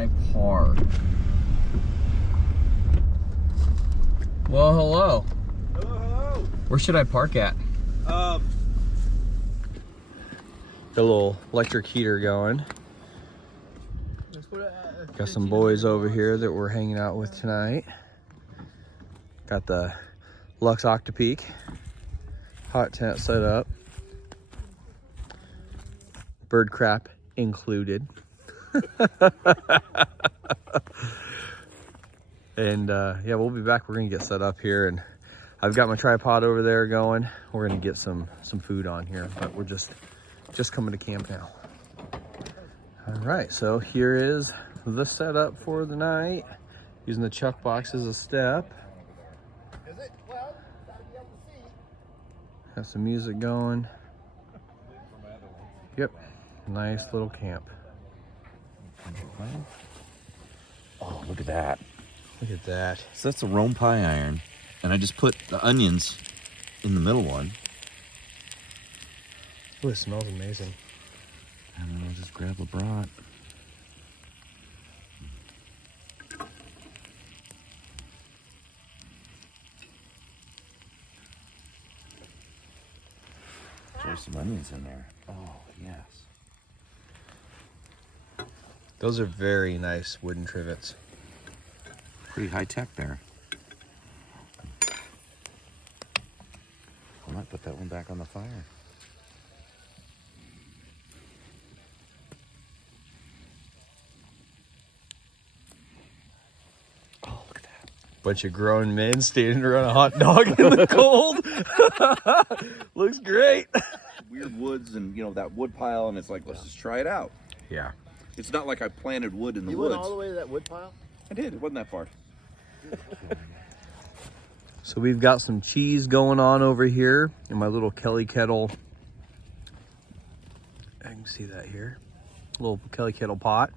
I park? Well, hello. Hello, hello. Where should I park at? The little electric heater going. Got some boys over here that we're hanging out with tonight. Got the Luxe Octopeak hot tent set up. Bird crap included. And yeah, we'll be back. We're gonna get set up here, and I've got my tripod over there going. We're gonna get some food on here, but we're just coming to camp now. All right, so here is the setup for the night. Using the chuck box as a step. Got some music going. Yep, nice little camp. Oh, look at that. Look at that. So that's a Rome pie iron. And I just put the onions in the middle one. Oh, it smells amazing. And then I'll just grab a brat. There's some onions in there. Oh, yes. Those are very nice wooden trivets. Pretty high tech there. I might put that one back on the fire. Oh, look at that. Bunch of grown men standing around a hot dog in the cold. Looks great. Weird woods and, you know, that wood pile, and it's like, let's just try it out. Yeah. It's not like I planted wood in the You woods. went all the way to that wood pile? I did. It wasn't that far. So we've got some cheese going on over here in my little Kelly kettle. I can see that here. Little Kelly kettle pot.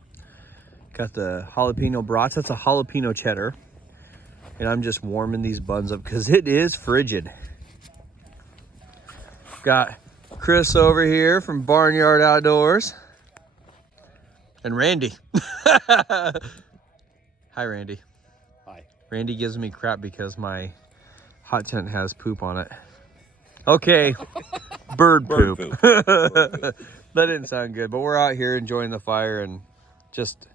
Got the jalapeno brats. That's a jalapeno cheddar. And I'm just warming these buns up because it is frigid. Got Chris over here from BarnYard Outdoors. And Randy. Hi, Randy. Hi. Randy gives me crap because my hot tent has poop on it. Okay, bird poop. That didn't sound good, but we're out here enjoying the fire and just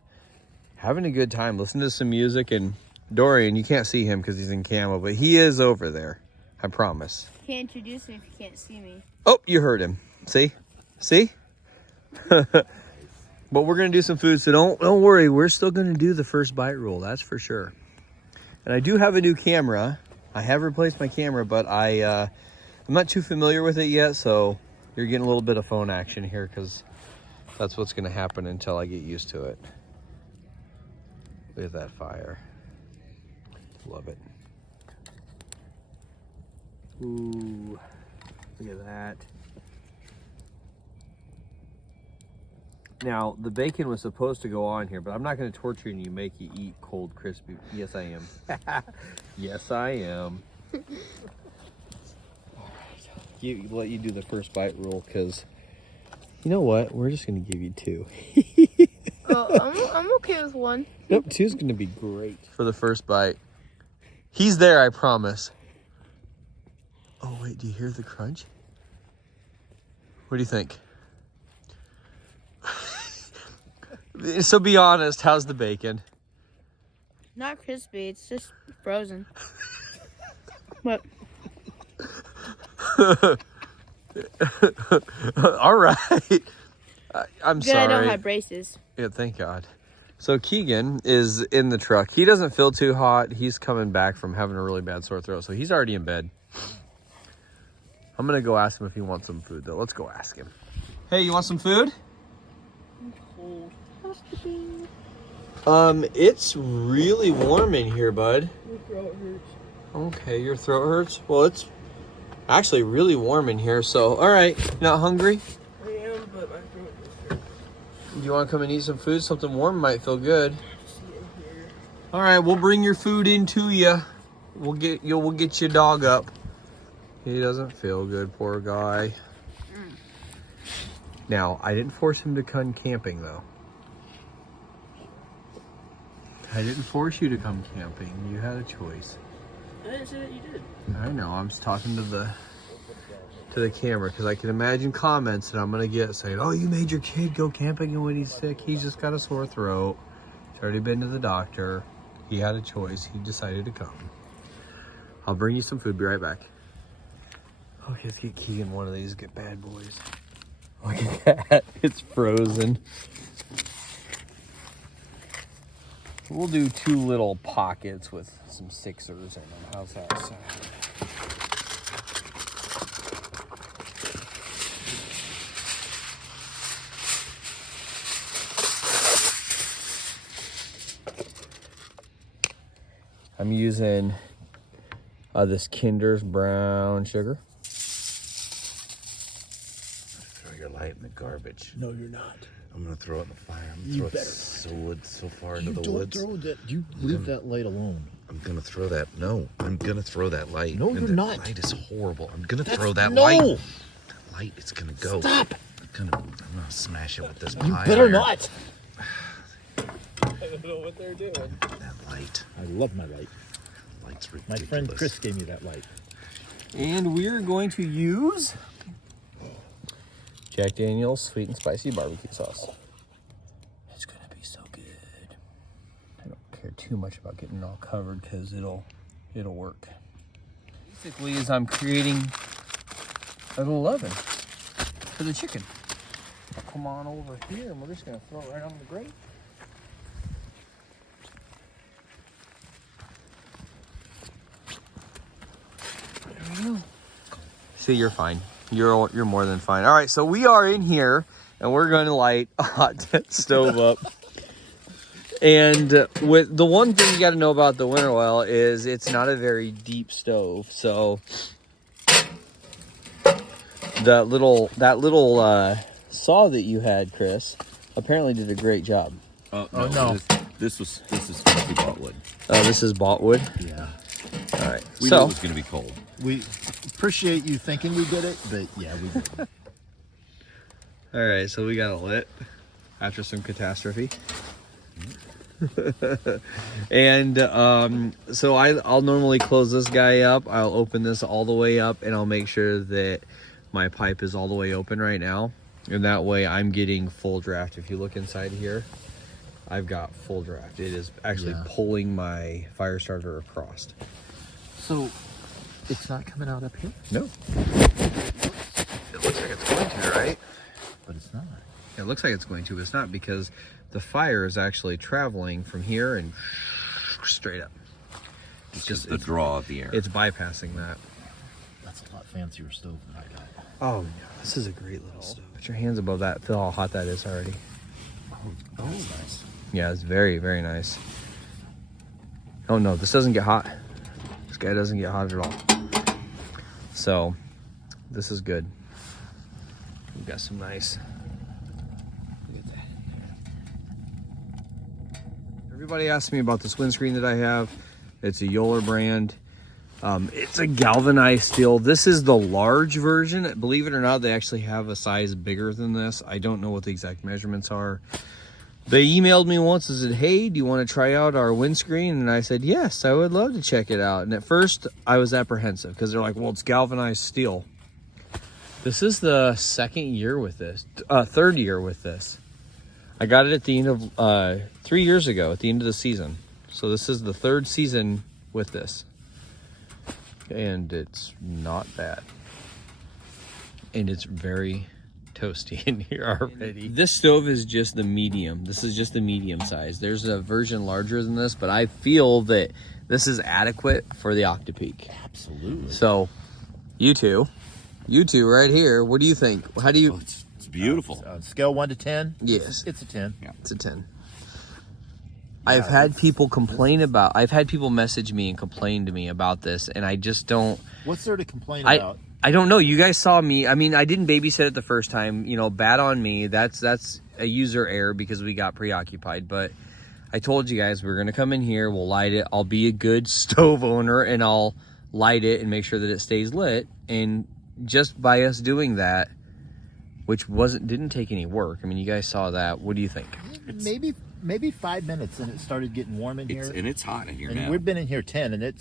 having a good time. Listen to some music, and Dorian, you can't see him because he's in camo, but he is over there. I promise. Can't introduce me if you can't see me. Oh, you heard him. See? See? But we're gonna do some food, so don't worry. We're still gonna do the first bite rule, that's for sure. And I do have a new camera. I have replaced my camera, but I'm not too familiar with it yet, so you're getting a little bit of phone action here because that's what's gonna happen until I get used to it. Look at that fire. Love it. Ooh, look at that. Now, the bacon was supposed to go on here, but I'm not going to torture you and make you eat cold, crispy. Yes, I am. Yes, I am. All right. Let you do the first bite rule, because you know what? We're just going to give you two. I'm okay with one. Nope, two's going to be great for the first bite. He's there, I promise. Oh, wait, do you hear the crunch? What do you think? So be honest, how's the bacon? Not crispy, it's just frozen. But all right. I'm good, sorry. I don't have braces. Yeah, thank God. So Keegan is in the truck. He doesn't feel too hot. He's coming back from having a really bad sore throat, so he's already in bed. I'm gonna go ask him if he wants some food, though. Let's go ask him. Hey, you want some food? I'm cold. It's really warm in here, bud. My throat hurts. Okay, your throat hurts? Well, it's actually really warm in here, so, all right. Not hungry? I am, but my throat hurts. Do you want to come and eat some food? Something warm might feel good. All right, we'll bring your food in to you. We'll get your dog up. He doesn't feel good, poor guy. Now, I didn't force him to come camping, though. I didn't force you to come camping. You had a choice. I didn't say that you did. I know. I'm just talking to the camera because I can imagine comments that I'm gonna get saying, "Oh, you made your kid go camping, and when he's sick, he's just got a sore throat. He's already been to the doctor. He had a choice. He decided to come." I'll bring you some food. Be right back. Okay, let's get Keegan one of these good bad boys. Look at that. It's frozen. We'll do 2 little pockets with some Sixers in them. How's that sound? I'm using this Kinder's brown sugar. Throw your light in the garbage. No, you're not. I'm gonna throw it in the fire. I'm You gonna throw better it so far You into the don't woods. throw that. You leave that light alone. I'm gonna throw that. No, I'm gonna throw that light. No, And you're that not. Light is horrible. I'm gonna throw that no. light. That light is gonna go. Stop. I'm gonna smash it with this You pie better iron. not. I don't know what they're doing. That light. I love my light. Light's My ridiculous. friend Chris gave me that light. And we're going to use Jack Daniel's sweet and spicy barbecue sauce. It's gonna be so good. I don't care too much about getting it all covered because it'll work. Basically, is I'm creating a little oven for the chicken. I'll come on over here and we're just gonna throw it right on the grate. See, you're fine. You're more than fine. All right, so we are in here, and we're going to light a hot stove up. And with the one thing you got to know about the Winnerwell is it's not a very deep stove. So that little saw that you had, Chris, apparently did a great job. Oh no. This is fancy bought wood. Oh, this is bought wood. Yeah. All right. We knew So it was going to be cold. We appreciate you thinking we did it, but yeah, we did. all right, so we got it lit after some catastrophe. And so I'll normally close this guy up. I'll open this all the way up, and I'll make sure that my pipe is all the way open right now, and that way I'm getting full draft. If you look inside here, I've got full draft. It is actually pulling my fire starter across. So, it's not coming out up here? No, it looks like it's going to, right? But it's not. It looks like it's going to, but it's not, because the fire is actually traveling from here and straight up. It's just the draw of the air. It's bypassing that. That's a lot fancier stove than I got. Oh, yeah, this is a great little stove. Put your hands above that. Feel how hot that is already. Oh, nice. Yeah, it's very, very nice. Oh, no, this doesn't get hot. This guy doesn't get hot at all. So, this is good. We've got some nice... Look at that. Everybody asks me about this windscreen that I have. It's a Yoler brand. It's a galvanized steel. This is the large version. Believe it or not, they actually have a size bigger than this. I don't know what the exact measurements are. They emailed me once and said, "Hey, do you want to try out our windscreen?" And I said, "Yes, I would love to check it out." And at first, I was apprehensive because they're like, "Well, it's galvanized steel." This is the second year with this, third year with this. I got it at the end of 3 years ago, at the end of the season. So this is the third season with this. And it's not bad. And it's very toasty in here already. This stove is just the medium. This is just the medium size. There's a version larger than this, but I feel that this is adequate for the Octopeak. Absolutely. So, you two right here, what do you think? How do you... Oh, it's beautiful. On scale 1 to 10? Yes. It's a 10. Yeah. It's a 10. I've had people complain about... I've had people message me and complain to me about this, and I just don't... What's there to complain about? I don't know. You guys saw me. I mean, I didn't babysit it the first time. You know, bad on me. That's a user error because we got preoccupied. But I told you guys we're going to come in here. We'll light it. I'll be a good stove owner, and I'll light it and make sure that it stays lit. And just by us doing that, which didn't take any work. I mean, you guys saw that. What do you think? Maybe maybe 5 minutes, and it started getting warm in here. And it's hot in here And now. we've been in here 10, and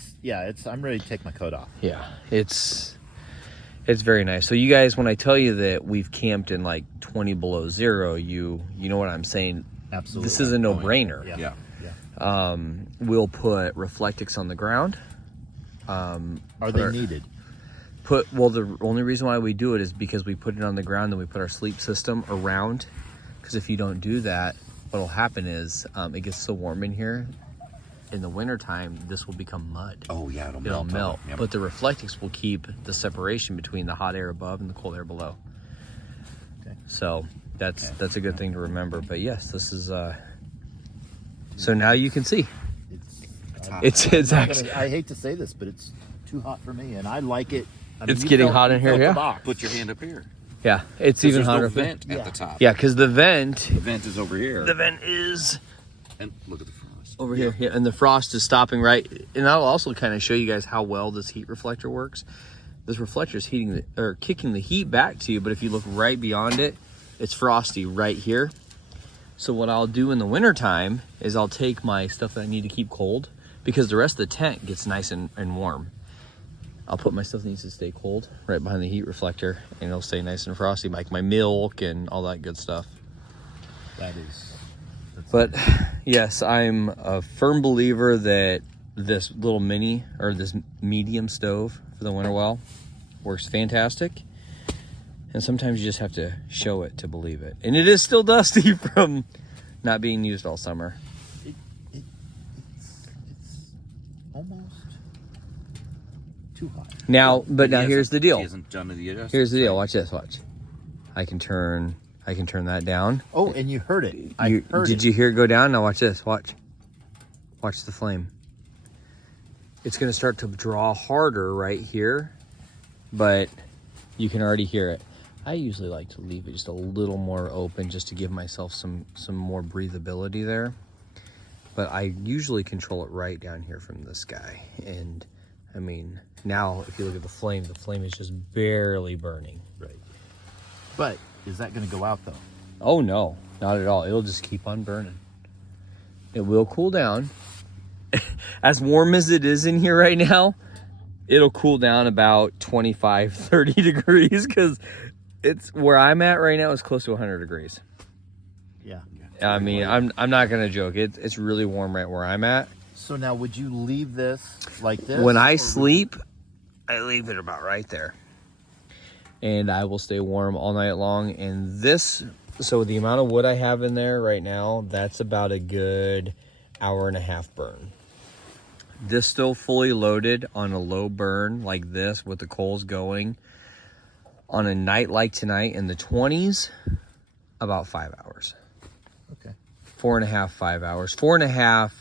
I'm ready to take my coat off. Yeah, it's very nice. So you guys, when I tell you that we've camped in like 20 below zero, you know what I'm saying. Absolutely. This is a no-brainer. Yeah. We'll put reflectix on the ground. Are they needed? The only reason why we do it is because we put it on the ground, then we put our sleep system around. Because if you don't do that, what'll happen is it gets so warm in here. In the wintertime, this will become mud. Oh yeah, It'll melt. Yep. But the reflectix will keep the separation between the hot air above and the cold air below. Okay. So that's a good thing to remember. But yes, this is so now you can see. It's hot. It's actually, I hate to say this, but it's too hot for me, and I like it. I mean, It's you getting felt- hot in you here, felt the yeah. box. Put your hand up here. yeah, it's even There's hotter. no vent at the top. Yeah, because the vent The vent is over here. is And look at the frost. over here. Yeah, and the frost is stopping right. And I'll also kind of show you guys how well this heat reflector works. This reflector is kicking the heat back to you, but if you look right beyond it, it's frosty right here. So what I'll do in the wintertime is I'll take my stuff that I need to keep cold, because the rest of the tent gets nice and warm. I'll put my stuff that needs to stay cold right behind the heat reflector, and it'll stay nice and frosty, like my milk and all that good stuff. But yes, I'm a firm believer that this little mini or this medium stove for the Winnerwell works fantastic. And sometimes you just have to show it to believe it. And it is still dusty from not being used all summer. It's almost too hot. Now, but now He here's the deal. He hasn't done the adjustment. Here's the deal. Watch this. Watch. I can turn that down. Oh, and you heard it. Did you hear it go down? Now watch this. Watch the flame. It's going to start to draw harder right here, but you can already hear it. I usually like to leave it just a little more open just to give myself some more breathability there. But I usually control it right down here from this guy. And I mean, now if you look at the flame is just barely burning. Right. But is that going to go out though? Oh no, not at all. It'll just keep on burning. It will cool down. As warm as it is in here right now, it'll cool down about 25, 30 degrees, because it's where I'm at right now is close to 100 degrees. Yeah. I mean, I'm not gonna joke. It's really warm right where I'm at. So now, would you leave this like this? When I sleep, I leave it about right there, and I will stay warm all night long. And this, so the amount of wood I have in there right now, that's about a good hour and a half burn. This still fully loaded on a low burn like this with the coals going, on a night like tonight in the 20s, about 5 hours. Okay. 4.5, 5 hours. 4.5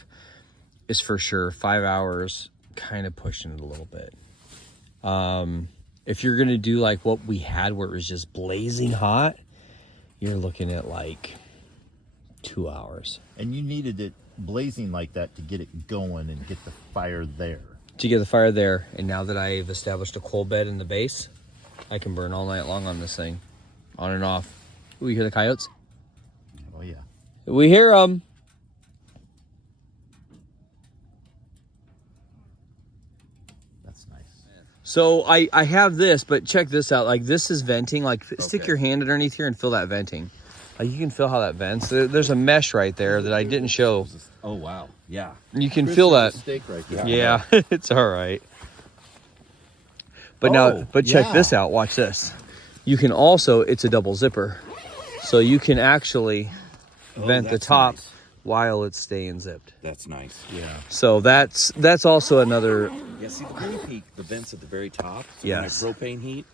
is for sure. 5 hours, kind of pushing it a little bit. If you're gonna do like what we had where it was just blazing hot, you're looking at like 2 hours. And you needed it blazing like that to get it going and get the fire there. To get the fire there, and now that I've established a coal bed in the base, I can burn all night long on this thing, on and off. Ooh, you hear the coyotes? Oh yeah. We hear them. That's nice. So I have this, but check this out. Like, this is venting. Like, stick your hand underneath here and feel that venting. Like, you can feel how that vents. There's a mesh right there that I didn't show. Oh wow. Yeah. You can feel that. Steak right there. Yeah, it's all right. But check this out. Watch this. You can also, it's a double zipper. So you can actually vent the that's top nice. while it's staying zipped. That's nice. Yeah. So that's also another. Yeah. See the green peak, the vents at the very top. So Yes. When I propane heat,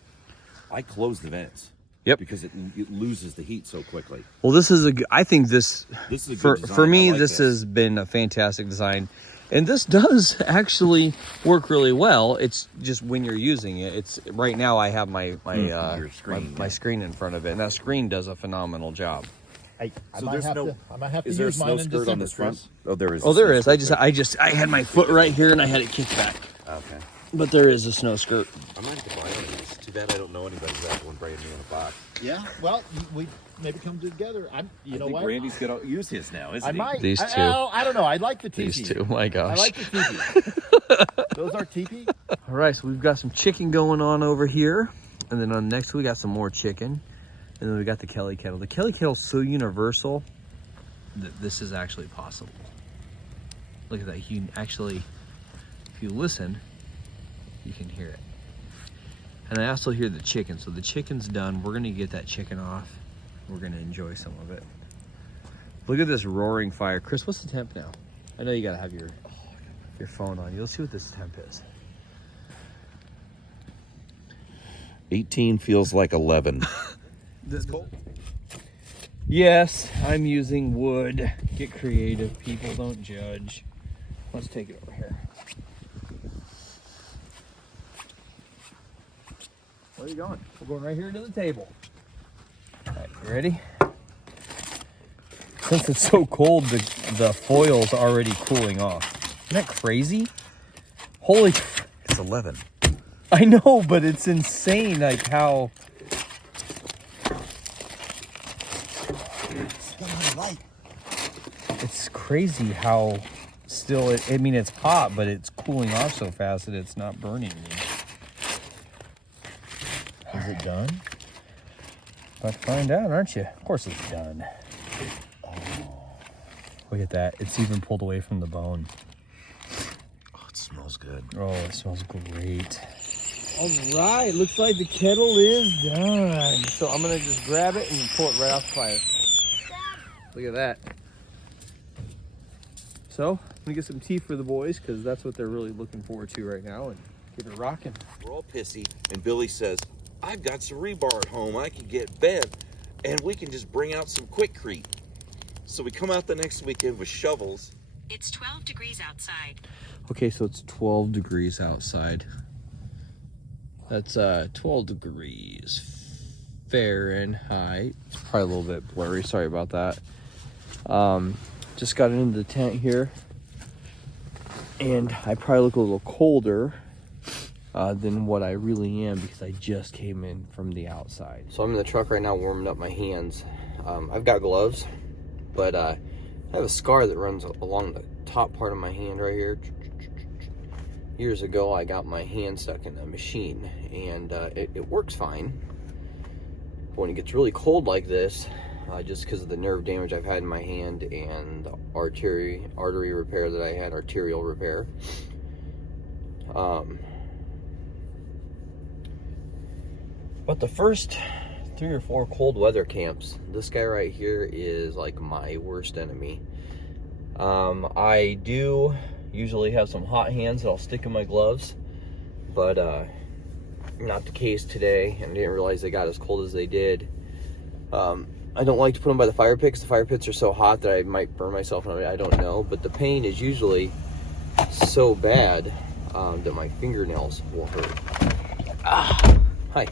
I close the vents. Yep. Because it loses the heat so quickly. Well, this is I think this This is a for good design. for me I like this has been a fantastic design. And this does actually work really well. It's just when you're using it. It's right now I have my Your screen, my screen in front of it, and that screen does a phenomenal job. I So might there's have no. to, I might have to Is there a use mine snow in skirt December, on this front? Chris. Oh, there is. Oh, a there snow is. skirt I had my foot right here and I had it kicked back. there. Okay. But there is a snow skirt. I might have to buy one of these. Too bad I don't know anybody who's got one brand new in a box. Yeah. Well, we maybe come together. You know I think what? Randy's gonna use his now, isn't I he? might. These two. I don't know. I like the teepee. These two, my gosh. I like the teepee. Those are teepee. All right, so we've got some chicken going on over here. And then on next, we got some more chicken. And then we got the Kelly kettle. The Kelly kettle's so universal that this is actually possible. Look at that. You can actually, if you listen, you can hear it. And I also hear the chicken. So the chicken's done. We're gonna get that chicken off. We're gonna enjoy some of it. Look at this roaring fire. Chris, what's the temp now? I know you gotta have your phone on. You'll see what this temp is. 18 feels like 11. Yes, I'm using wood. Get creative, people. Don't judge. Let's take it over here. Where are you going? We're going right here to the table. All right, you ready? Since it's so cold, the foil's already cooling off. Isn't that crazy? Holy... It's 11. I know, but it's insane, like how... It's crazy how still, I mean, it's hot, but it's cooling off so fast that it's not burning me. Is it done? About to find out, aren't you? Of course it's done. Oh, look at that. It's even pulled away from the bone. Oh, it smells good. Oh, it smells great. All right, looks like the kettle is done. So I'm gonna just grab it and pull it right off the fire. Look at that. So, I'm gonna get some tea for the boys because that's what they're really looking forward to right now and get it rocking. We're all pissy, and Billy says, I've got some rebar at home I can get bent, and we can just bring out some quickcrete. So we come out the next weekend with shovels. It's 12 degrees outside. Okay, so it's 12 degrees outside. That's 12 degrees Fahrenheit. Probably a little bit blurry, sorry about that. Just got into the tent here, and I probably look a little colder than what I really am because I just came in from the outside. So I'm in the truck right now warming up my hands. I've got gloves, but I have a scar that runs along the top part of my hand right here. Years ago, I got my hand stuck in a machine, and it works fine. But when it gets really cold like this, just because of the nerve damage I've had in my hand and the artery repair that I had, arterial repair. But the first 3 or 4 cold weather camps, this guy right here is like my worst enemy. I do usually have some hot hands that I'll stick in my gloves, but not the case today, and I didn't realize they got as cold as they did. I don't like to put them by the fire pit because the fire pits are so hot that I might burn myself. I don't know, but the pain is usually so bad that my fingernails will hurt. Ah, hi.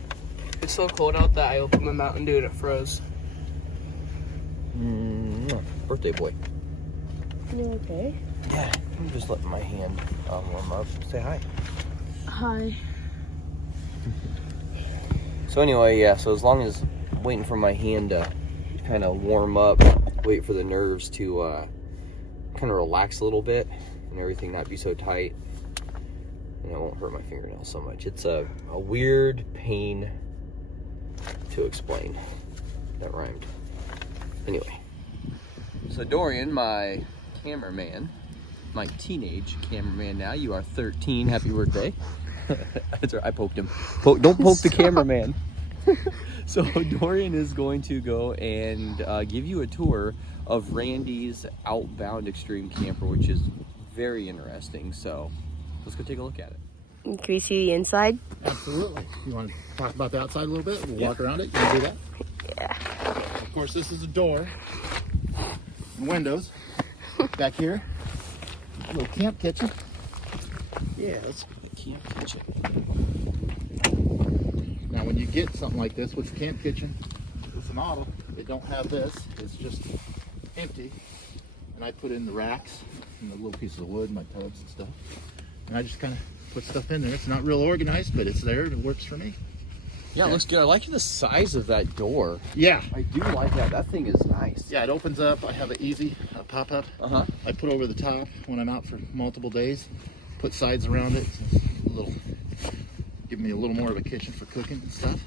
It's so cold out that I opened my Mountain Dew and it froze. Birthday boy. You okay? Yeah, I'm just letting my hand warm up. Say hi. Hi. So anyway, yeah, so as long as I'm waiting for my hand to kind of warm up, wait for the nerves to kind of relax a little bit and everything not be so tight, and it won't hurt my fingernails so much. It's a weird pain to explain. That rhymed. Anyway. So Dorian, my cameraman, my teenage cameraman now, you are 13, happy birthday. That's right, I poked him. Don't poke the cameraman. So Dorian is going to go and give you a tour of Randy's Outbound Extreme Camper, which is very interesting. So let's go take a look at it. Can we see the inside? Absolutely. You want to talk about the outside a little bit? We'll walk around it. You can do that? Yeah. Of course, this is a door and windows. Back here, a little camp kitchen. Yeah, that's a camp kitchen. Now, when you get something like this, with camp kitchen, it's an auto. They don't have this. It's just empty. And I put in the racks and the little pieces of wood, my tubs and stuff. And I just kind of put stuff in there. It's not real organized, but it's there and it works for me. Yeah, it looks good. I like the size of that door. Yeah. I do like that. That thing is nice. Yeah, it opens up. I have an easy pop-up. Uh-huh. I put over the top when I'm out for multiple days. Put sides around it. So it's a little, give me a little more of a kitchen for cooking and stuff.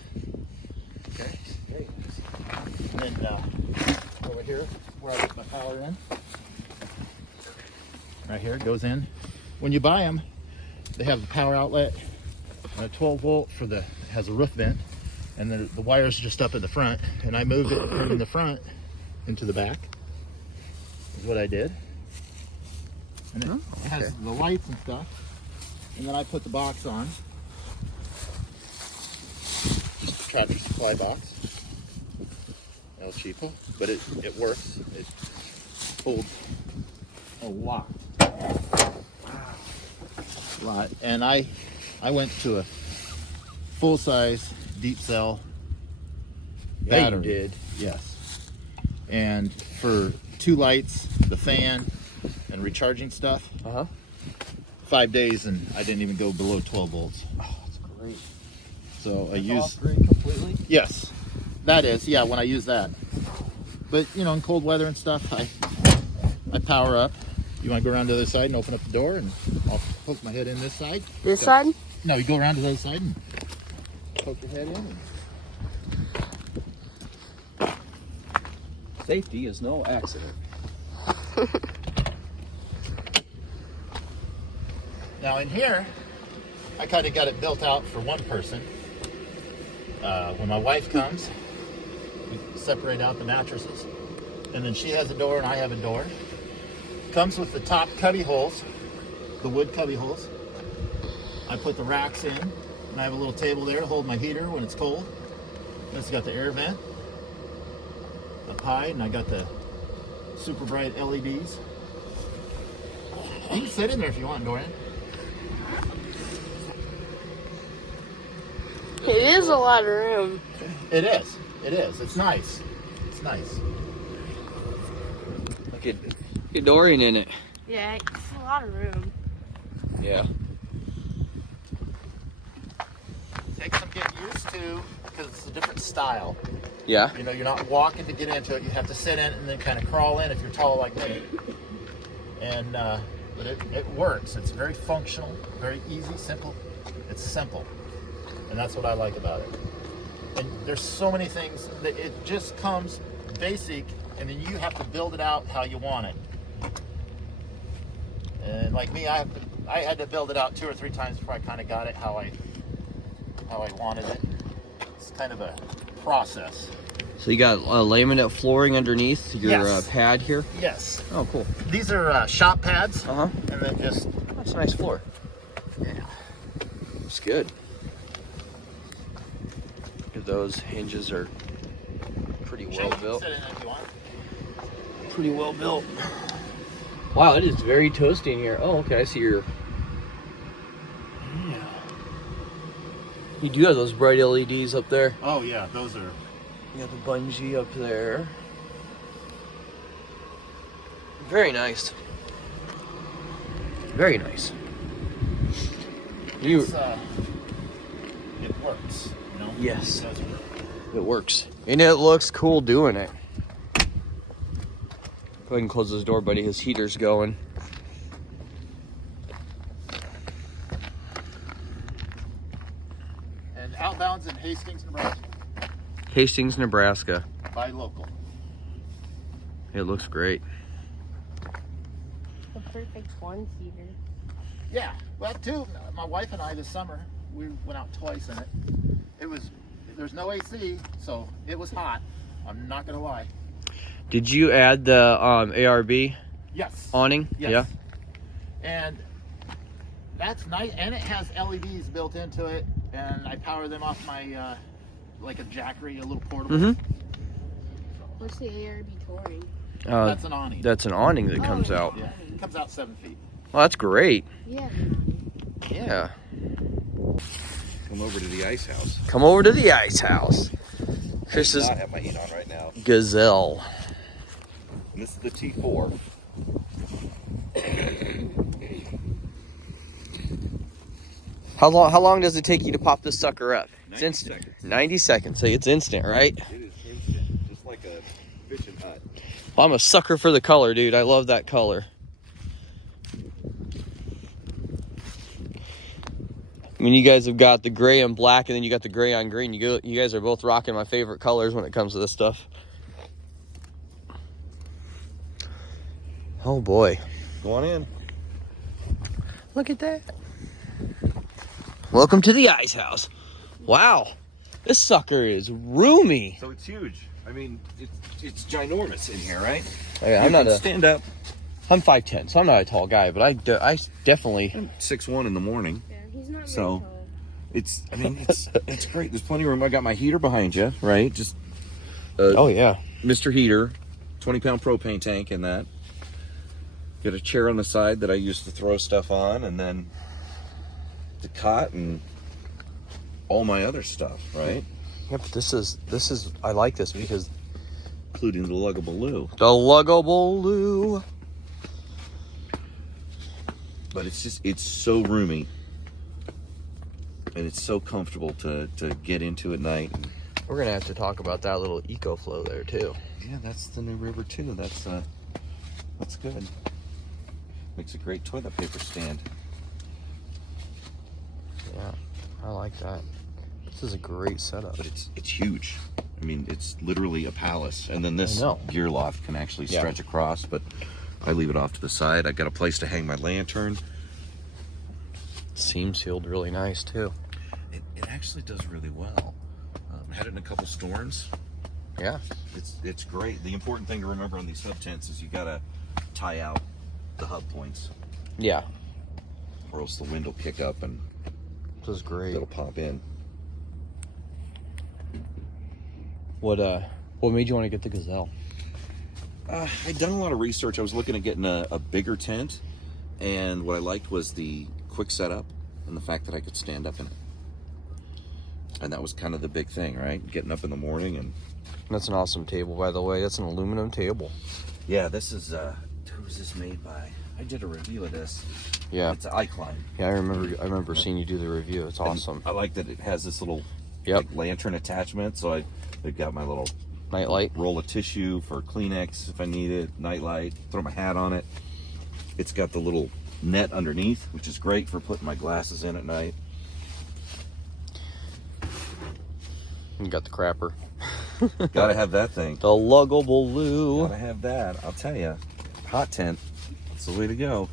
Okay. And then over here, where I put my power in. Right here, it goes in. When you buy them, they have the power outlet and a 12 volt for the, it has a roof vent, and then the wire's just up in the front, and I moved it from the front into the back, is what I did. And it has the lights and stuff, and then I put the box on, just a Tractor Supply box, El Cheapo, but it works. It holds a lot. And I went to a full-size deep cell battery. Yeah, you did. Yes. And for 2 lights, the fan, and recharging stuff, 5 days, and I didn't even go below 12 volts. Oh, that's great. So I That's use off grid completely? yes, that is when I use that. But you know, in cold weather and stuff, I power up. You want to go around to the other side and open up the door, and I'll poke my head in this side. This side? No, you go around to the other side and poke your head in. Safety is no accident. Now in here, I kind of got it built out for one person. When my wife comes, we separate out the mattresses, and then she has a door and I have a door. Comes with the top cubby holes, the wood cubby holes. I put the racks in, and I have a little table there to hold my heater when it's cold. And it's got the air vent up high, and I got the super bright LEDs. You can sit in there if you want, Dorian. It is a lot of room. It is. It is. It's nice. It's nice. Look at Dorian in it. Yeah, it's a lot of room. Yeah. Takes some getting used to because it's a different style. Yeah. You know, you're not walking to get into it. You have to sit in and then kind of crawl in if you're tall like me. And but it works. It's very functional, very easy, simple. It's simple, and that's what I like about it. And there's so many things that it just comes basic, and then you have to build it out how you want it. And like me, I had to build it out 2 or 3 times before I kind of got it how I wanted it. It's kind of a process. So you got laminate flooring underneath your Yes. pad here? Yes. Oh, cool. These are shop pads, Uh-huh. and then just That's a nice floor. yeah. It's good. Look at those hinges are pretty well built. Sit in it if you want. Pretty well built. Wow, it is very toasty in here. Oh, okay, I see your... Yeah. You do have those bright LEDs up there. Oh yeah, those are. You got the bungee up there. Very nice. Very nice. It works, you know? Yes. It does work. It works. And it looks cool doing it. Go ahead and close this door, buddy. His heater's going. And Outbound's in Hastings, Nebraska. Hastings, Nebraska. Buy local. It looks great. The perfect one seater. Yeah, well, too. My wife and I this summer, we went out twice in it. There's no AC, so it was hot. I'm not gonna lie. Did you add the ARB Yes. awning? Yes. Yeah. And that's nice, and it has LEDs built into it, and I power them off my like a Jackery, a little portable. Mm-hmm. What's the ARB touring? That's an awning. That's an awning that comes Oh, out. Yeah, it comes out 7 feet. Well, that's great. Yeah. Yeah. Come over to the ice house. Come over to the ice house. This is I have my heat on right now. Gazelle. And this is the T4. How long does it take you to pop this sucker up? It's instant. 90 seconds. So it's instant, right? It is instant, just like a fishing hut. Well, I'm a sucker for the color, dude. I love that color. I mean, you guys have got the gray and black, and then you got the gray on green. You guys are both rocking my favorite colors when it comes to this stuff. Oh boy. Go on in. Look at that. Welcome to the ice house. Wow. This sucker is roomy. So it's huge. I mean, it's ginormous in here, right? I'm not a stand up. I'm 5'10", so I'm not a tall guy, but I definitely. I'm 6'1" in the morning. Yeah, he's not So- very tall. It's great. There's plenty of room. I got my heater behind you, right? Just Oh yeah. Mr. Heater, 20-pound propane tank in that. Got a chair on the side that I used to throw stuff on, and then the cot and all my other stuff, right? Yep. This is. I like this because Including the luggable loo. the luggable loo. But it's so roomy. And it's so comfortable to get into at night. We're gonna have to talk about that little eco flow there too. Yeah, that's the new river too. That's good. Makes a great toilet paper stand. Yeah, I like that. This is a great setup. But it's huge. I mean, it's literally a palace. And then this I know. gear loft can actually Yeah. stretch across, but I leave it off to the side. I've got a place to hang my lantern. Seam sealed really nice too. It actually does really well. Had it in a couple storms. Yeah. It's great. The important thing to remember on these hub tents is you gotta tie out the hub points, Yeah. or else the wind will kick up and This is great. it'll pop in. What made you want to get the Gazelle? I'd done a lot of research. I was looking at getting a bigger tent, and what I liked was the quick setup and the fact that I could stand up in it. And that was kind of the big thing, right? Getting up in the morning and That's an awesome table, by the way. That's an aluminum table. yeah, this is who's this made by? I did a review of this. Yeah. It's an iClimb. Yeah, I remember seeing you do the review. It's And awesome. I like that it has this little Yep. like, lantern attachment. So I've got my little Nightlight. roll of tissue for Kleenex if I need it, nightlight, throw my hat on it. It's got the little net underneath, which is great for putting my glasses in at night. You got the crapper. Gotta have that thing. The luggable loo. Gotta have that. I'll tell you, hot tent, that's the way to go.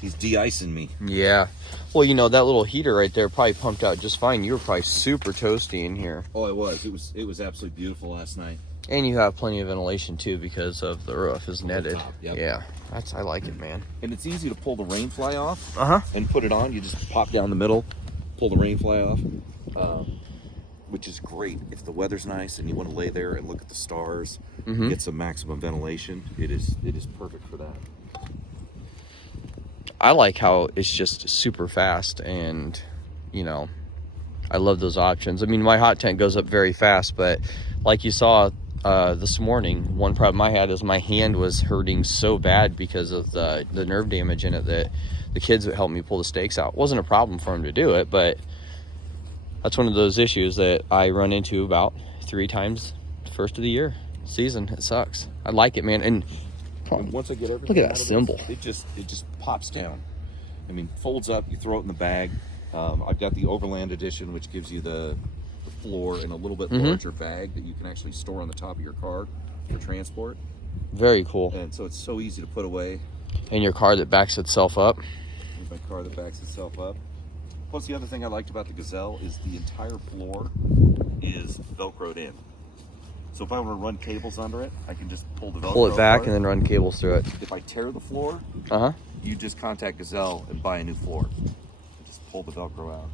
He's de-icing me. Yeah. Well, you know, that little heater right there probably pumped out just fine. You were probably super toasty in here. Oh, it was. It was absolutely beautiful last night. And you have plenty of ventilation too because of the roof is netted. top, yep. Yeah. I like it, man. And it's easy to pull the rain fly off Uh-huh. and put it on. You just pop down the middle, pull the rain fly off, which is great if the weather's nice and you want to lay there and look at the stars, get some maximum ventilation. It is perfect for that. I like how it's just super fast and, you know, I love those options. I mean, my hot tent goes up very fast, but like you saw this morning, one problem I had is my hand was hurting so bad because of the nerve damage in it that the kids that helped me pull the stakes out. It wasn't a problem for them to do it, but that's one of those issues that I run into about 3 times the first of the year season. It sucks. I like it, man. And And once I get everything look at that out of symbol. it just pops down. I mean, folds up, you throw it in the bag. I've got the Overland edition, which gives you the floor in a little bit larger bag that you can actually store on the top of your car for transport. very cool. And so it's so easy to put away. And your car that backs itself up. Here's my car that backs itself up. Plus, the other thing I liked about the Gazelle is the entire floor is Velcroed in. So if I want to run cables under it, I can just pull the Velcro Pull it back apart. and then run cables through it. If I tear the floor, Uh-huh. you just contact Gazelle and buy a new floor. Just pull the Velcro out.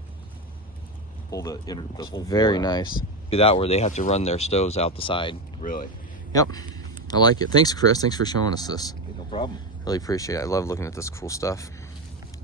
Pull the whole Very floor out. nice. Do that where they have to run their stoves out the side. Really? Yep. I like it. Thanks, Chris. Thanks for showing us this. No problem. Really appreciate it. I love looking at this cool stuff.